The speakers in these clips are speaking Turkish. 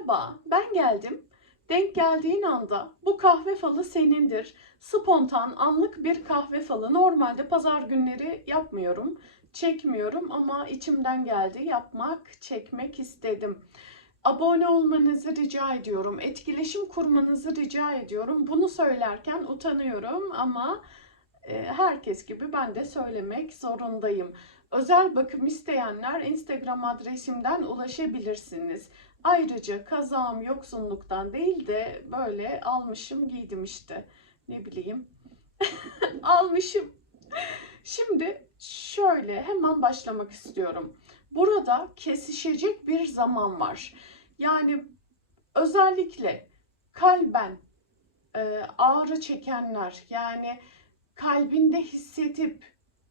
Merhaba, ben geldim. Denk geldiğin anda bu kahve falı senindir. Spontan, anlık bir kahve falı. Normalde pazar günleri yapmıyorum, çekmiyorum ama içimden geldi. Yapmak, çekmek istedim. Abone olmanızı rica ediyorum. Etkileşim kurmanızı rica ediyorum. Bunu söylerken utanıyorum ama e, herkes gibi ben de söylemek zorundayım. Özel bakım isteyenler Instagram adresimden ulaşabilirsiniz. Ayrıca kazağım yoksunluktan değil de böyle almışım giydim işte. Ne bileyim. Almışım. Şimdi şöyle hemen başlamak istiyorum. Burada kesişecek bir zaman var. Yani özellikle kalben e, ağrı çekenler yani kalbinde hissedip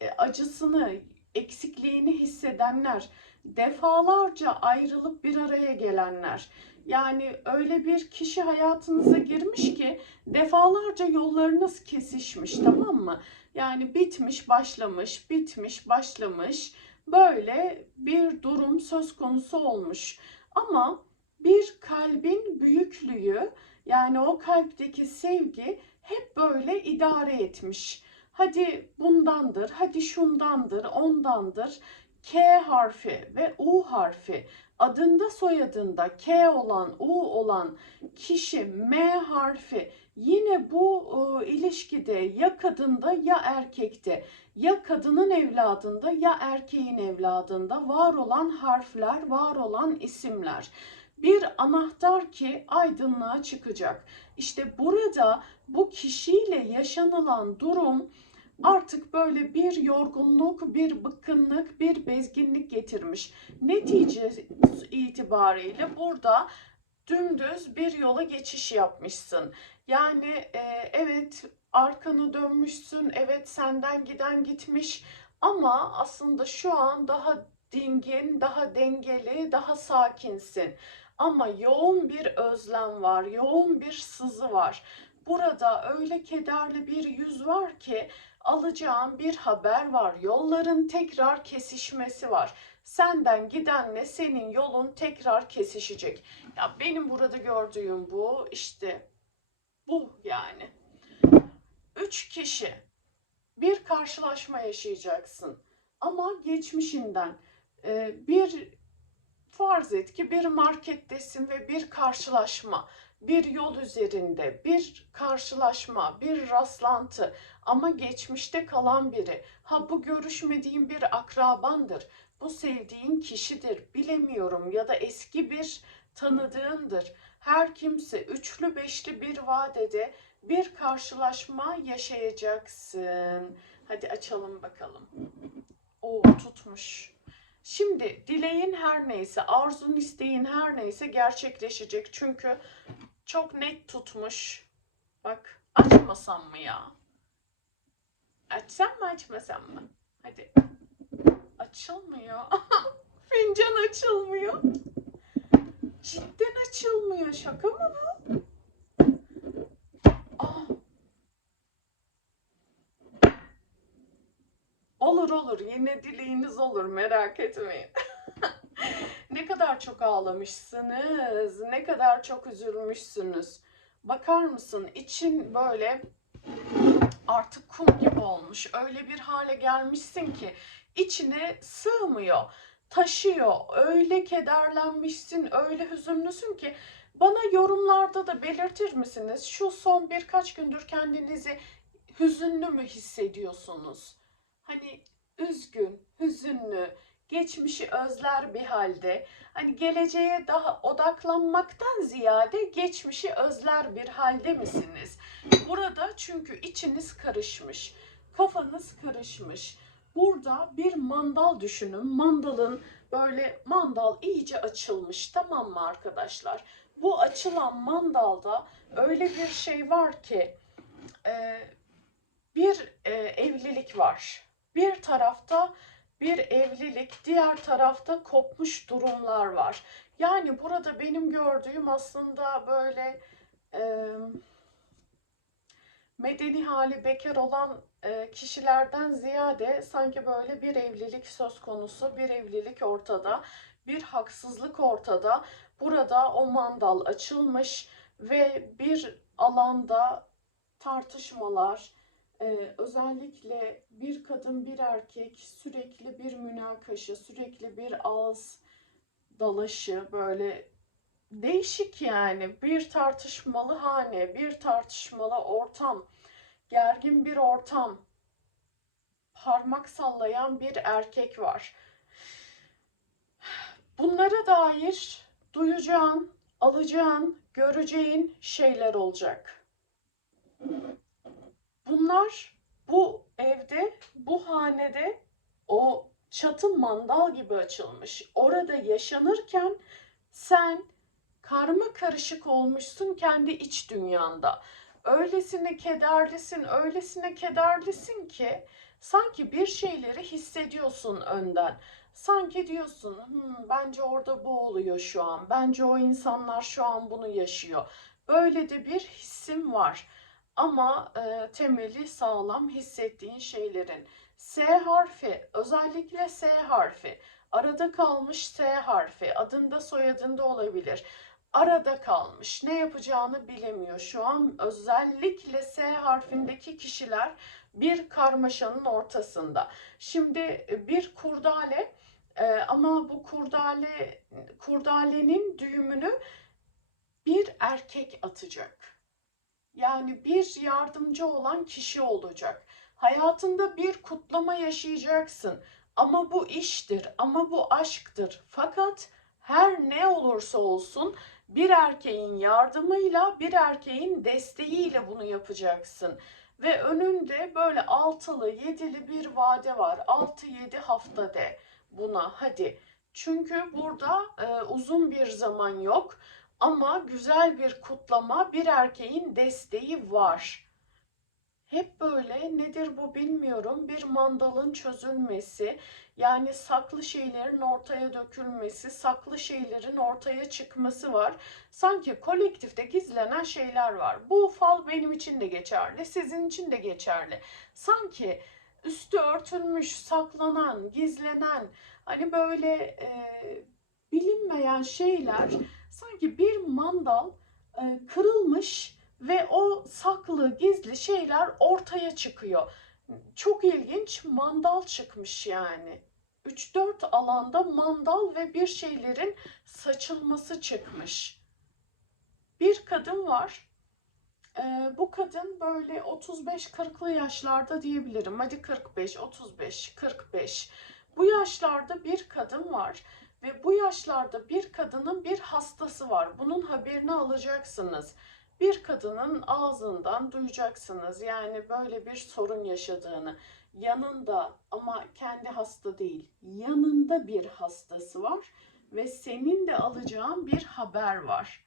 e, acısını, eksikliğini hissedenler, defalarca ayrılıp bir araya gelenler. Yani öyle bir kişi hayatınıza girmiş ki defalarca yollarınız kesişmiş tamam mı? Yani bitmiş, başlamış, bitmiş, başlamış. Böyle bir durum söz konusu olmuş. Ama bir kalbin büyüklüğü yani o kalpteki sevgi hep böyle idare etmiş. Hadi bundandır, hadi şundandır, ondandır. K harfi ve U harfi adında soyadında K olan, U olan kişi M harfi yine bu e, ilişkide ya kadında ya erkekte ya kadının evladında ya erkeğin evladında var olan harfler, var olan isimler. Bir anahtar ki aydınlığa çıkacak. İşte burada bu kişiyle yaşanılan durum artık böyle bir yorgunluk, bir bıkkınlık, bir bezginlik getirmiş. Netice itibariyle burada dümdüz bir yola geçiş yapmışsın. Yani e, evet arkanı dönmüşsün, evet senden giden gitmiş ama aslında şu an daha dingin, daha dengeli, daha sakinsin. Ama yoğun bir özlem var, yoğun bir sızı var. Burada öyle kederli bir yüz var ki alacağın bir haber var. Yolların tekrar kesişmesi var. Senden gidenle senin yolun tekrar kesişecek. Ya benim burada gördüğüm bu işte bu yani. Üç kişi bir karşılaşma yaşayacaksın. Ama geçmişinden e, bir farz et ki bir markettesin ve bir karşılaşma bir yol üzerinde bir karşılaşma, bir rastlantı ama geçmişte kalan biri. Ha bu görüşmediğin bir akrabandır. Bu sevdiğin kişidir. Bilemiyorum ya da eski bir tanıdığındır. Her kimse üçlü beşli bir vadede bir karşılaşma yaşayacaksın. Hadi açalım bakalım. O tutmuş. Şimdi dileğin her neyse, arzun isteğin her neyse gerçekleşecek. Çünkü çok net tutmuş. Bak açmasam mı ya? Açsam mı açmasam mı? Hadi. Açılmıyor. Fincan açılmıyor. Cidden açılmıyor. Şaka mı bu? Aa. Olur olur. Yine dileğiniz olur. Merak etmeyin. Ne kadar çok ağlamışsınız, ne kadar çok üzülmüşsünüz. Bakar mısın için böyle artık kum gibi olmuş. Öyle bir hale gelmişsin ki içine sığmıyor, taşıyor. Öyle kederlenmişsin, öyle hüzünlüsün ki bana yorumlarda da belirtir misiniz? Şu son birkaç gündür kendinizi hüzünlü mü hissediyorsunuz? Hani üzgün, hüzünlü, geçmişi özler bir halde. Hani geleceğe daha odaklanmaktan ziyade geçmişi özler bir halde misiniz? Burada çünkü içiniz karışmış, kafanız karışmış. Burada bir mandal düşünün. Mandalın böyle mandal iyice açılmış tamam mı arkadaşlar? Bu açılan mandalda öyle bir şey var ki e, bir e, evlilik var. Bir tarafta bir evlilik, diğer tarafta kopmuş durumlar var. Yani burada benim gördüğüm aslında böyle e, medeni hali bekar olan e, kişilerden ziyade sanki böyle bir evlilik söz konusu, bir evlilik ortada. Bir haksızlık ortada. Burada o mandal açılmış ve bir alanda tartışmalar, e, özellikle bir kadın bir erkek sürekli bir münakaşa, sürekli bir ağız dalaşı böyle değişik yani bir tartışmalı hane, bir tartışmalı ortam, gergin bir ortam, parmak sallayan bir erkek var. Bunlara dair duyacağın, alacağın, göreceğin şeyler olacak. Bunlar bu evde, bu hanede o çatı mandal gibi açılmış. Orada yaşanırken sen karma karışık olmuşsun kendi iç dünyanda. Öylesine kederlisin, öylesine kederlisin ki sanki bir şeyleri hissediyorsun önden. Sanki diyorsun, "Hmm, bence orada bu oluyor şu an. Bence o insanlar şu an bunu yaşıyor. Böyle de bir hissim var. Ama e, temeli sağlam hissettiğin şeylerin. S harfi, özellikle S harfi. Arada kalmış S harfi. Adında soyadında olabilir. Arada kalmış. Ne yapacağını bilemiyor. Şu an özellikle S harfindeki kişiler bir karmaşanın ortasında. Şimdi bir kurdale e, ama bu kurdale kurdalenin düğümünü bir erkek atacak. Yani bir yardımcı olan kişi olacak. Hayatında bir kutlama yaşayacaksın. Ama bu iştir, ama bu aşktır. Fakat her ne olursa olsun bir erkeğin yardımıyla, bir erkeğin desteğiyle bunu yapacaksın. Ve önünde böyle altılı, yedili bir vade var. Altı yedi hafta de buna hadi. Çünkü burada e, uzun bir zaman yok ama güzel bir kutlama, bir erkeğin desteği var. Hep böyle nedir bu bilmiyorum bir mandalın çözülmesi yani saklı şeylerin ortaya dökülmesi, saklı şeylerin ortaya çıkması var. Sanki kolektifte gizlenen şeyler var. Bu fal benim için de geçerli, sizin için de geçerli. Sanki üstü örtülmüş, saklanan, gizlenen hani böyle e, bilinmeyen şeyler sanki bir mandal e, kırılmış ve o saklı, gizli şeyler ortaya çıkıyor. Çok ilginç mandal çıkmış yani. 3-4 alanda mandal ve bir şeylerin saçılması çıkmış. Bir kadın var. Ee, bu kadın böyle 35-40'lı yaşlarda diyebilirim. Hadi 45, 35, 45. Bu yaşlarda bir kadın var ve bu yaşlarda bir kadının bir hastası var. Bunun haberini alacaksınız. Bir kadının ağzından duyacaksınız. Yani böyle bir sorun yaşadığını. Yanında ama kendi hasta değil. Yanında bir hastası var ve senin de alacağın bir haber var.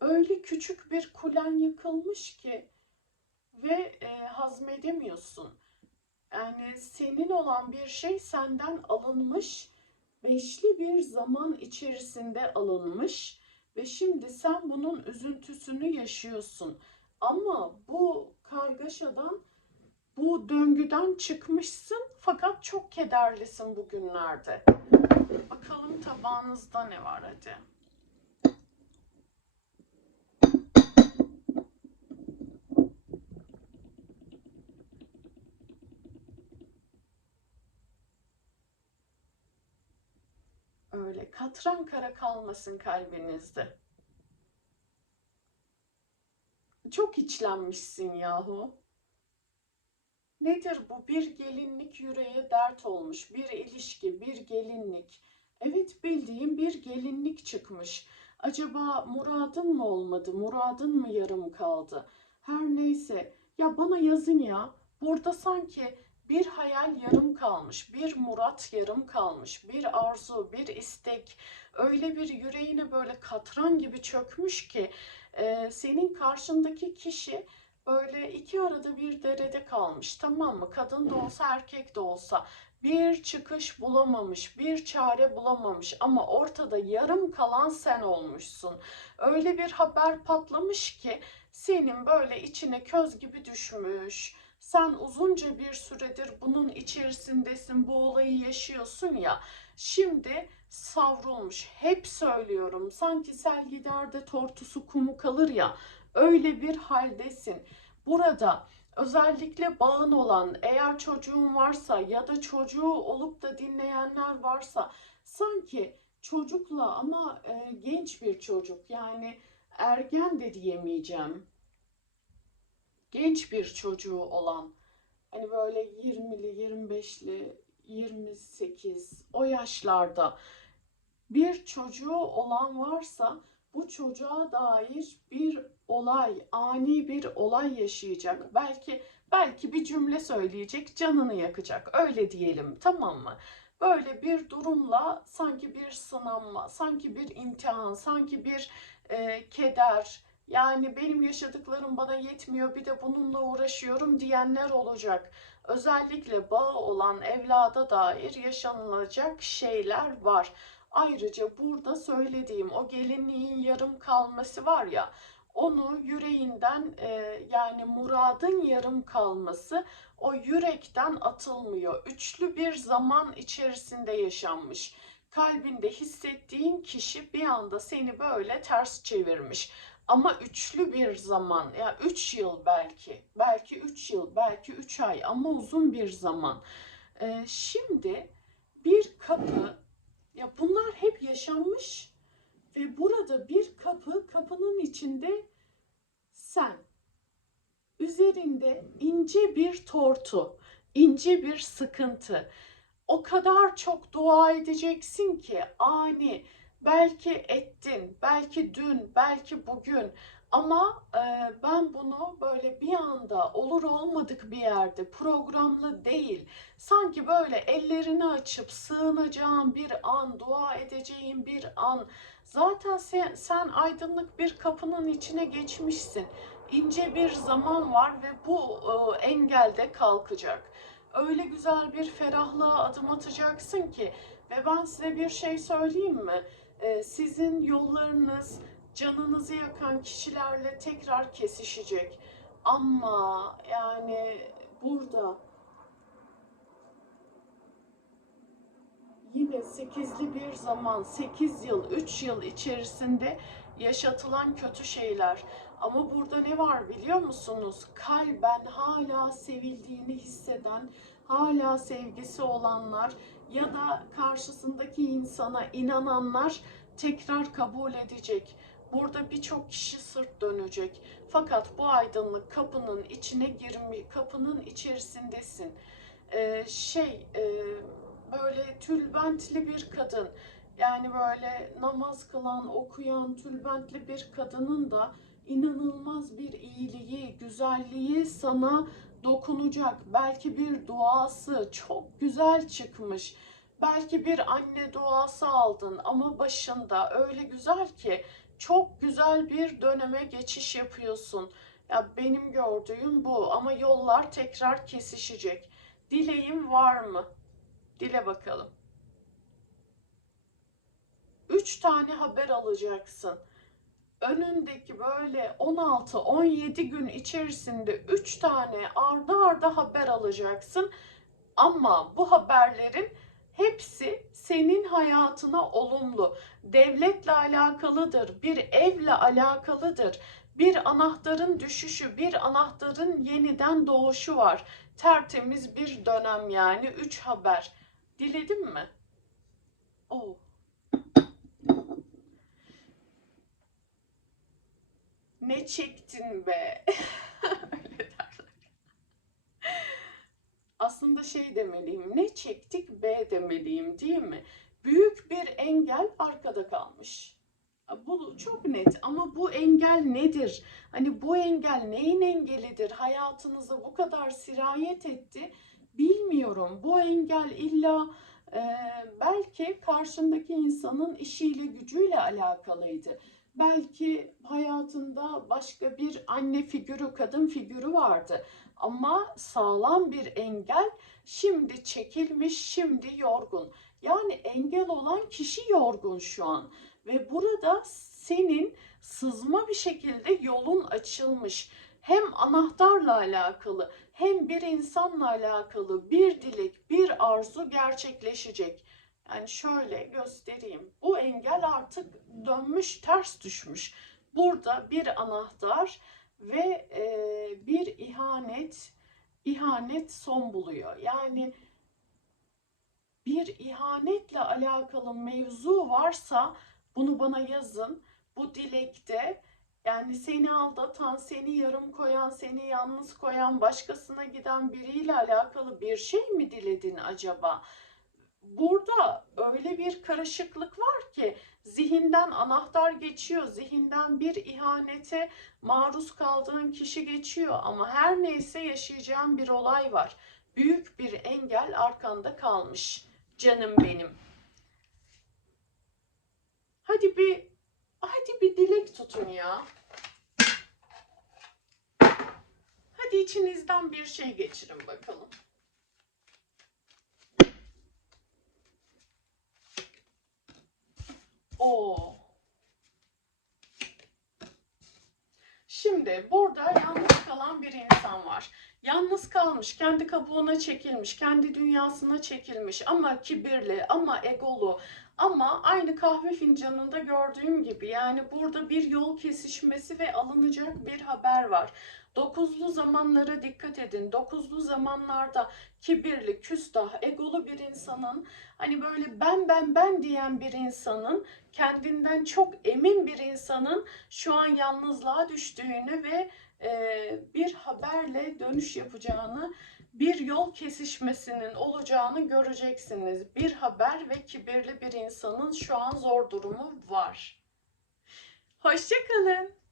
Öyle küçük bir kulen yıkılmış ki ve e, hazmedemiyorsun. Yani senin olan bir şey senden alınmış, beşli bir zaman içerisinde alınmış ve şimdi sen bunun üzüntüsünü yaşıyorsun. Ama bu kargaşadan, bu döngüden çıkmışsın fakat çok kederlisin bugünlerde. Bakalım tabağınızda ne var hadi. Öyle katran kara kalmasın kalbinizde. Çok içlenmişsin yahu. Nedir bu? Bir gelinlik yüreğe dert olmuş. Bir ilişki, bir gelinlik. Evet bildiğim bir gelinlik çıkmış. Acaba muradın mı olmadı? Muradın mı yarım kaldı? Her neyse. Ya bana yazın ya. Burada sanki bir hayal yarım kalmış, bir murat yarım kalmış, bir arzu, bir istek öyle bir yüreğine böyle katran gibi çökmüş ki e, senin karşındaki kişi böyle iki arada bir derede kalmış tamam mı? Kadın da olsa erkek de olsa bir çıkış bulamamış, bir çare bulamamış ama ortada yarım kalan sen olmuşsun. Öyle bir haber patlamış ki senin böyle içine köz gibi düşmüş Sen uzunca bir süredir bunun içerisindesin, bu olayı yaşıyorsun ya. Şimdi savrulmuş. Hep söylüyorum. Sanki sel gider de tortusu kumu kalır ya. Öyle bir haldesin. Burada özellikle bağın olan, eğer çocuğun varsa ya da çocuğu olup da dinleyenler varsa sanki çocukla ama e, genç bir çocuk yani ergen de diyemeyeceğim. Genç bir çocuğu olan hani böyle 20'li, 25'li, 28 o yaşlarda bir çocuğu olan varsa bu çocuğa dair bir olay, ani bir olay yaşayacak. Belki belki bir cümle söyleyecek, canını yakacak. Öyle diyelim, tamam mı? Böyle bir durumla sanki bir sınanma, sanki bir imtihan, sanki bir e, keder, yani benim yaşadıklarım bana yetmiyor bir de bununla uğraşıyorum diyenler olacak. Özellikle bağı olan evlada dair yaşanılacak şeyler var. Ayrıca burada söylediğim o gelinliğin yarım kalması var ya onu yüreğinden e, yani muradın yarım kalması o yürekten atılmıyor. Üçlü bir zaman içerisinde yaşanmış. Kalbinde hissettiğin kişi bir anda seni böyle ters çevirmiş. Ama üçlü bir zaman, ya yani üç yıl belki, belki üç yıl, belki üç ay ama uzun bir zaman. Ee, şimdi bir kapı, ya bunlar hep yaşanmış ve burada bir kapı, kapının içinde sen, üzerinde ince bir tortu, ince bir sıkıntı. O kadar çok dua edeceksin ki ani, Belki ettin, belki dün, belki bugün ama e, ben bunu böyle bir anda olur olmadık bir yerde programlı değil. Sanki böyle ellerini açıp sığınacağın bir an, dua edeceğin bir an. Zaten sen, sen aydınlık bir kapının içine geçmişsin. İnce bir zaman var ve bu e, engelde kalkacak. Öyle güzel bir ferahlığa adım atacaksın ki ve ben size bir şey söyleyeyim mi? Ee, sizin yollarınız canınızı yakan kişilerle tekrar kesişecek. Ama yani burada yine sekizli bir zaman, sekiz yıl, üç yıl içerisinde yaşatılan kötü şeyler. Ama burada ne var biliyor musunuz? Kalben hala sevildiğini hisseden, hala sevgisi olanlar ya da karşısındaki insana inananlar tekrar kabul edecek. Burada birçok kişi sırt dönecek. Fakat bu aydınlık kapının içine girmi, kapının içerisindesin. Ee, şey, e, böyle tülbentli bir kadın, yani böyle namaz kılan, okuyan, tülbentli bir kadının da inanılmaz bir iyiliği, güzelliği sana dokunacak. Belki bir duası çok güzel çıkmış. Belki bir anne duası aldın ama başında öyle güzel ki çok güzel bir döneme geçiş yapıyorsun. Ya benim gördüğüm bu ama yollar tekrar kesişecek. Dileğim var mı? Dile bakalım. Üç tane haber alacaksın önündeki böyle 16-17 gün içerisinde 3 tane ardı arda haber alacaksın. Ama bu haberlerin hepsi senin hayatına olumlu. Devletle alakalıdır, bir evle alakalıdır. Bir anahtarın düşüşü, bir anahtarın yeniden doğuşu var. Tertemiz bir dönem yani. Üç haber. Diledim mi? Oh. Ne çektin be? Öyle derler. Aslında şey demeliyim. Ne çektik be demeliyim değil mi? Büyük bir engel arkada kalmış. Bu çok net ama bu engel nedir? Hani bu engel neyin engelidir? Hayatınıza bu kadar sirayet etti. Bilmiyorum. Bu engel illa e, belki karşındaki insanın işiyle gücüyle alakalıydı belki hayatında başka bir anne figürü, kadın figürü vardı. Ama sağlam bir engel şimdi çekilmiş, şimdi yorgun. Yani engel olan kişi yorgun şu an. Ve burada senin sızma bir şekilde yolun açılmış. hem anahtarla alakalı hem bir insanla alakalı bir dilek, bir arzu gerçekleşecek. Yani şöyle göstereyim. Bu engel artık dönmüş, ters düşmüş. Burada bir anahtar ve e, bir ihanet, ihanet son buluyor. Yani bir ihanetle alakalı mevzu varsa bunu bana yazın. Bu dilekte yani seni aldatan, seni yarım koyan, seni yalnız koyan, başkasına giden biriyle alakalı bir şey mi diledin acaba? Burada öyle bir karışıklık var ki zihinden anahtar geçiyor, zihinden bir ihanete maruz kaldığın kişi geçiyor ama her neyse yaşayacağın bir olay var. Büyük bir engel arkanda kalmış canım benim. Hadi bir hadi bir dilek tutun ya. Hadi içinizden bir şey geçirin bakalım. Oo. Şimdi burada yalnız kalan bir insan var. Yalnız kalmış, kendi kabuğuna çekilmiş, kendi dünyasına çekilmiş ama kibirli, ama egolu, ama aynı kahve fincanında gördüğüm gibi yani burada bir yol kesişmesi ve alınacak bir haber var. Dokuzlu zamanlara dikkat edin. Dokuzlu zamanlarda kibirli, küstah, egolu bir insanın hani böyle ben ben ben diyen bir insanın kendinden çok emin bir insanın şu an yalnızlığa düştüğünü ve bir haberle dönüş yapacağını, bir yol kesişmesinin olacağını göreceksiniz. Bir haber ve kibirli bir insanın şu an zor durumu var. Hoşçakalın.